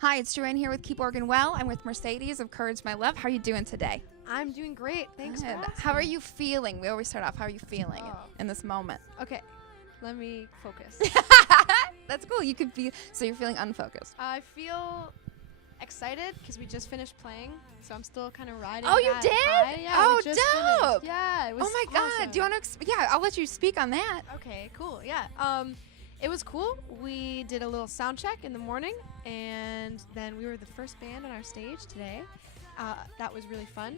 Hi, it's Joanne here with Keep Organ Well. I'm with Mercedes of Courage My Love. How are you doing today? I'm doing great. Thanks for Good. asking. How are you feeling? We always start off, how are you feeling Oh. in this moment? Okay, let me focus. That's cool. You could be, so you're feeling unfocused. I feel excited because we just finished playing, so I'm still kind of riding. Oh, you that did? high. Yeah, Oh, we just dope. finished. Yeah, it was. Oh my God. awesome. Do you want to, yeah, I'll let you speak on that. Okay, cool. Yeah. It was cool. We did a little sound check in the morning, and then we were the first band on our stage today. That was really fun.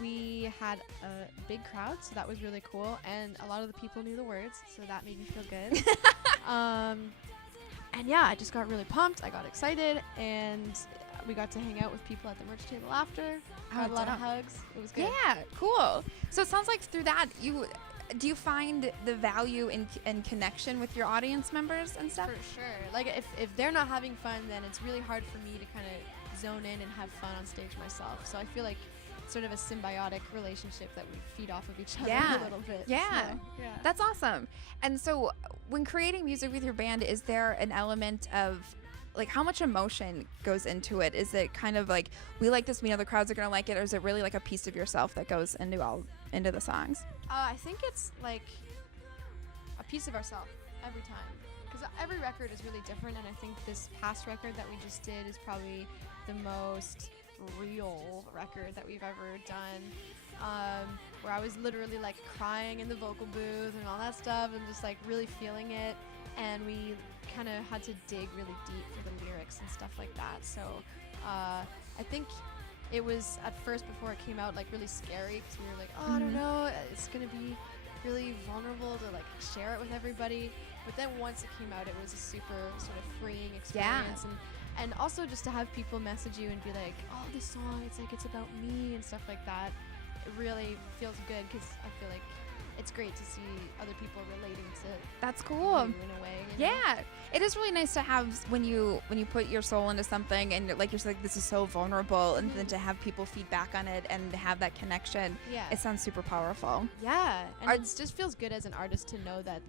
We had a big crowd, so that was really cool, and a lot of the people knew the words, so that made me feel good. And yeah, I just got really pumped. I got excited, and we got to hang out with people at the merch table after. Had a lot of hugs. It was good. Yeah, cool. So it sounds like through that, do you find the value in connection with your audience members and stuff? For sure. Like, if they're not having fun, then it's really hard for me to kind of zone in and have fun on stage myself. So I feel like it's sort of a symbiotic relationship that we feed off of each other Yeah. a little bit. Yeah. So, yeah. That's awesome. And so when creating music with your band, is there an element of like how much emotion goes into it? Is it kind of like we like this, we know the crowds are gonna like it, or is it really like a piece of yourself that goes into the songs? I think it's like a piece of ourselves every time, because every record is really different, and I think this past record that we just did is probably the most real record that we've ever done, where I was literally like crying in the vocal booth and all that stuff and just like really feeling it, and we kind of had to dig really deep for the lyrics and stuff like that. So I think it was at first, before it came out, like really scary, because we were like, oh, I don't know, it's gonna be really vulnerable to like share it with everybody. But then once it came out, it was a super sort of freeing experience. And also just to have people message you and be like, oh, this song, it's like it's about me and stuff like that. It really feels good, because I feel like it's great to see other people relating to That's cool. you in a way. You know? Yeah, it is really nice to have when you put your soul into something and like you're just like, this is so vulnerable, and then to have people feedback on it and have that connection. Yeah. It sounds super powerful. Yeah, and it just feels good as an artist to know that,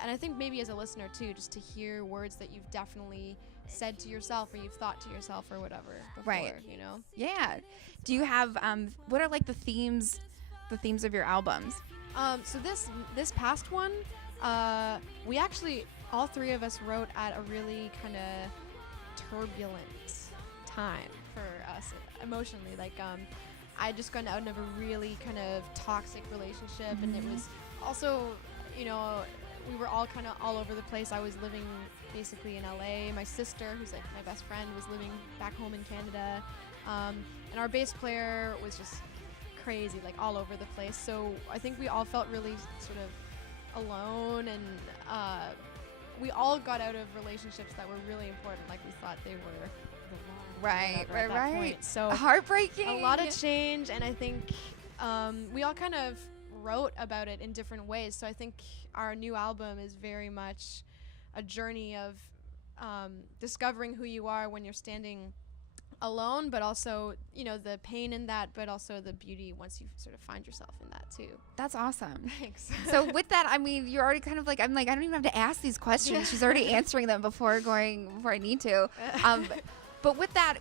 and I think maybe as a listener too, just to hear words that you've definitely said to yourself or you've thought to yourself or whatever before, Right. you know? Yeah. Do you have what are like the themes of your albums? So this past one, we actually, all three of us wrote at a really kind of turbulent time for us emotionally. Like, I just gotten out of a really kind of toxic relationship, and it was also, you know, we were all kind of all over the place. I was living basically in LA. My sister, who's like my best friend, was living back home in Canada, and our bass player was just crazy, like all over the place. So I think we all felt really sort of alone, and we all got out of relationships that were really important, like we thought they were the one. Right, whatever at that right. point. So Heartbreaking. a lot of change, and I think we all kind of wrote about it in different ways. So I think our new album is very much a journey of discovering who you are when you're standing alone, but also, you know, the pain in that, but also the beauty once you sort of find yourself in that too. That's awesome. Thanks. So with that, I mean, you're already kind of like, I'm like, I don't even have to ask these questions. She's already answering them before I need to. But with that,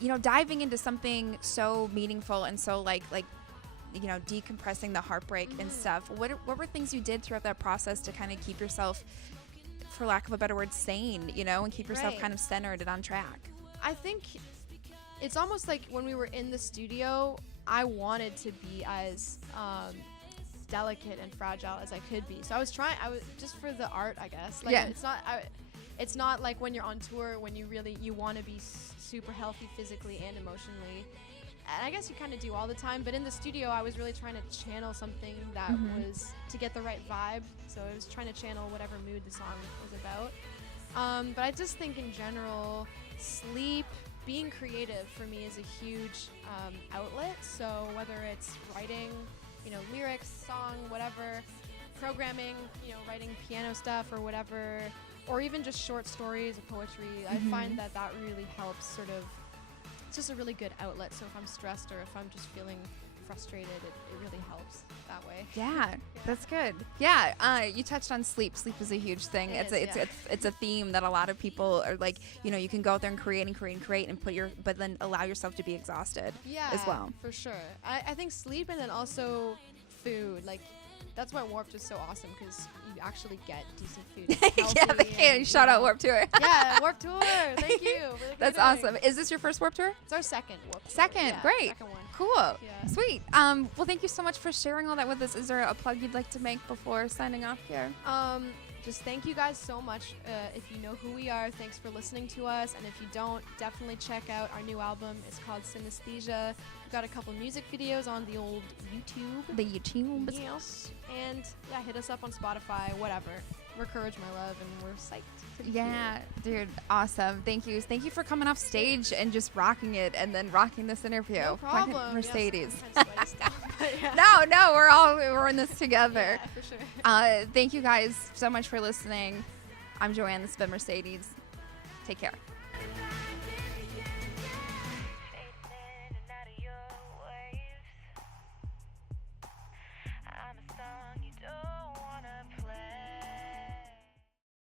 you know, diving into something so meaningful and so like, you know, decompressing the heartbreak and stuff. What were things you did throughout that process to kind of keep yourself, for lack of a better word, sane, you know, and keep yourself Right. kind of centered and on track? I think it's almost like when we were in the studio, I wanted to be as delicate and fragile as I could be. So I was just for the art, I guess. Like, Yeah. It's not like when you're on tour, when you want to be super healthy physically and emotionally. And I guess you kind of do all the time, but in the studio, I was really trying to channel something that was to get the right vibe. So I was trying to channel whatever mood the song was about. But I just think in general, sleep, being creative for me is a huge outlet. So whether it's writing, you know, lyrics, song, whatever, programming, you know, writing piano stuff or whatever, or even just short stories or poetry, I find that really helps sort of, it's just a really good outlet. So if I'm stressed or if I'm just feeling frustrated, it really helps that way. Yeah, that's good. Yeah, you touched on sleep. Sleep is a huge thing. It's a theme that a lot of people are like, you can go out there and create and but then allow yourself to be exhausted as well. For sure. I think sleep, and then also food. Like, that's why Warped is so awesome, because you actually get decent food. Yeah, they can. Shout out Warped Tour. Yeah, Warped Tour. Thank you. Really That's awesome. Is this your first Warped Tour? It's our second Warped Tour. Second, Yeah, great. Second one. Cool. Yeah. Sweet. Well, thank you so much for sharing all that with us. Is there a plug you'd like to make before signing off here? Just thank you guys so much. If you know who we are, thanks for listening to us. And if you don't, definitely check out our new album. It's called Synesthesia. We've got a couple music videos on the old YouTube. The YouTube. Yes. And yeah, hit us up on Spotify, whatever. We're Courage My Love, and we're psyched to be here. Dude, awesome. Thank you. Thank you for coming off stage and just rocking it, and then rocking this interview. No problem. Mercedes. Yes, I'm kinda sweaty still, but yeah. No, we're in this together. Yeah, for sure. Thank you guys so much for listening. I'm Joanne. This has been Mercedes. Take care.